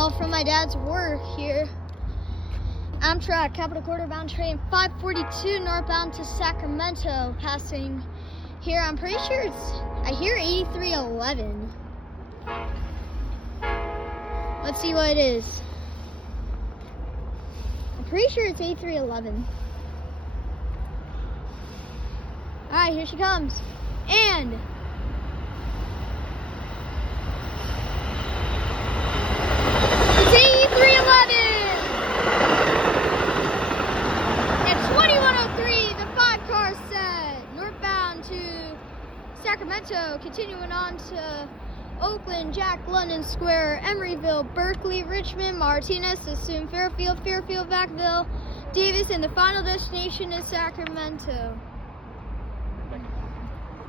mail from my dad's work here. Amtrak Capital Corridor bound train 542 northbound to Sacramento, passing here. I'm pretty sure I hear 8311. Let's see what it is. I'm pretty sure it's 8311. Alright, here she comes. And it's 8311! At 2103, the 5-car set, northbound to Sacramento, continuing on to Oakland, Jack London Square, Emeryville, Berkeley, Richmond, Martinez, Assume, Fairfield, Vacville, Davis, and the final destination is Sacramento.